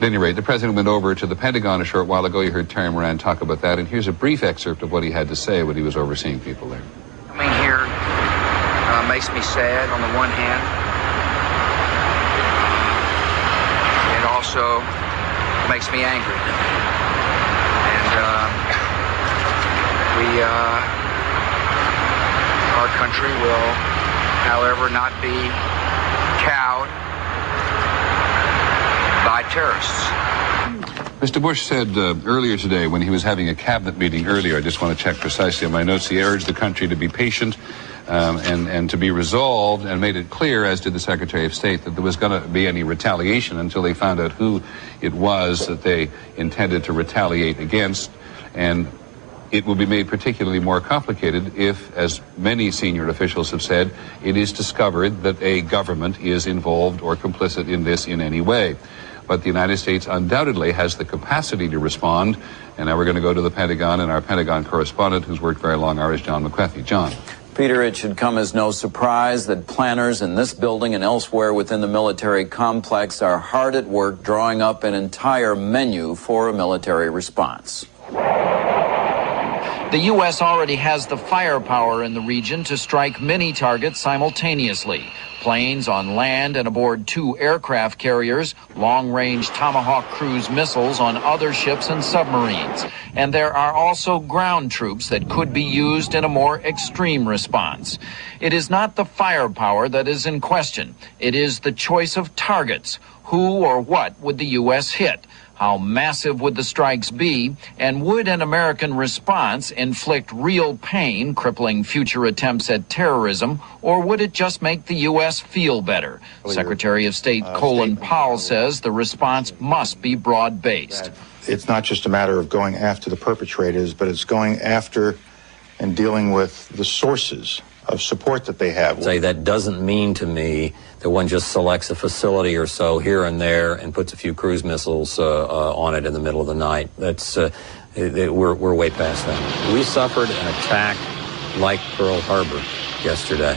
At any rate, the president went over to the Pentagon a short while ago. You heard Terry Moran talk about that, and here's a brief excerpt of what he had to say when he was overseeing people there. Coming here makes me sad on the one hand. It also makes me angry. And our country will, however, not be cowed by terrorists. Mr. Bush said earlier today, when he was having a cabinet meeting earlier, I just want to check precisely on my notes, he urged the country to be patient and to be resolved, and made it clear, as did the Secretary of State, that there was going to be any retaliation until they found out who it was that they intended to retaliate against. And it will be made particularly more complicated if, as many senior officials have said, it is discovered that a government is involved or complicit in this in any way. But the United States undoubtedly has the capacity to respond. And now we're going to go to the Pentagon, and our Pentagon correspondent, who's worked very long hours, John McWethy. John. Peter, it should come as no surprise that planners in this building and elsewhere within the military complex are hard at work drawing up an entire menu for a military response. The U.S. already has the firepower in the region to strike many targets simultaneously. Planes on land and aboard 2 aircraft carriers, long-range Tomahawk cruise missiles on other ships and submarines. And there are also ground troops that could be used in a more extreme response. It is not the firepower that is in question. It is the choice of targets. Who or what would the U.S. hit? How massive would the strikes be? And would an American response inflict real pain, crippling future attempts at terrorism, or would it just make the U.S. feel better? Secretary of State Colin Powell says the response must be broad-based. It's not just a matter of going after the perpetrators, but it's going after and dealing with the sources of support that they have. Say that doesn't mean to me that one just selects a facility or so here and there and puts a few cruise missiles on it in the middle of the night. That's we're way past that. We suffered an attack like Pearl Harbor yesterday.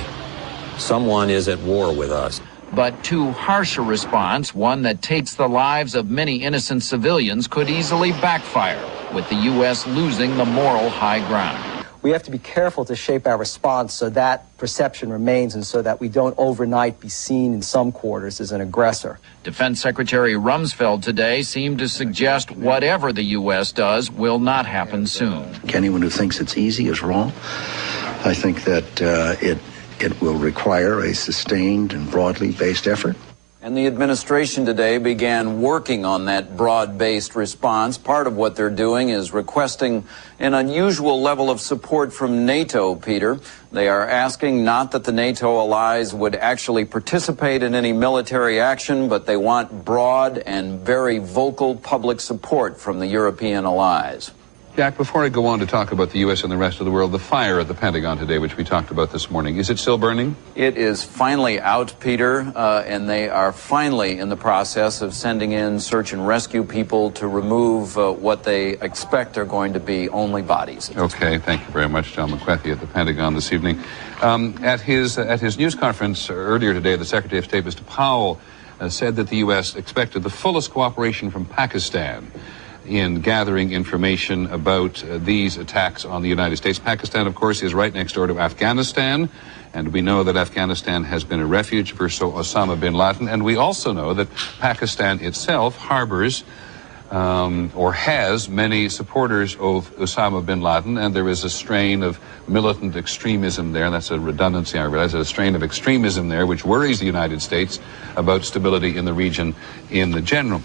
Someone is at war with us. But too harsh a response, one that takes the lives of many innocent civilians, could easily backfire, with the U.S. losing the moral high ground. We have to be careful to shape our response so that perception remains and so that we don't overnight be seen in some quarters as an aggressor. Defense Secretary Rumsfeld today seemed to suggest whatever the U.S. does will not happen soon. Anyone who thinks it's easy is wrong. I think that it will require a sustained and broadly based effort. And the administration today began working on that broad-based response. Part of what they're doing is requesting an unusual level of support from NATO, Peter. They are asking not that the NATO allies would actually participate in any military action, but they want broad and very vocal public support from the European allies. Jack, before I go on to talk about the U.S. and the rest of the world, the fire at the Pentagon today, which we talked about this morning, is it still burning? It is finally out, Peter, and they are finally in the process of sending in search and rescue people to remove what they expect are going to be only bodies. Okay, thank you very much, John McWethy at the Pentagon this evening. At his news conference earlier today, the Secretary of State, Mr. Powell, said that the U.S. expected the fullest cooperation from Pakistan in gathering information about these attacks on the United States. Pakistan, of course, is right next door to Afghanistan, and we know that Afghanistan has been a refuge for Osama bin Laden, and we also know that Pakistan itself harbors or has many supporters of Osama bin Laden, and there is a strain of militant extremism there. That's a redundancy, I realize, a strain of extremism there which worries the United States about stability in the region in general.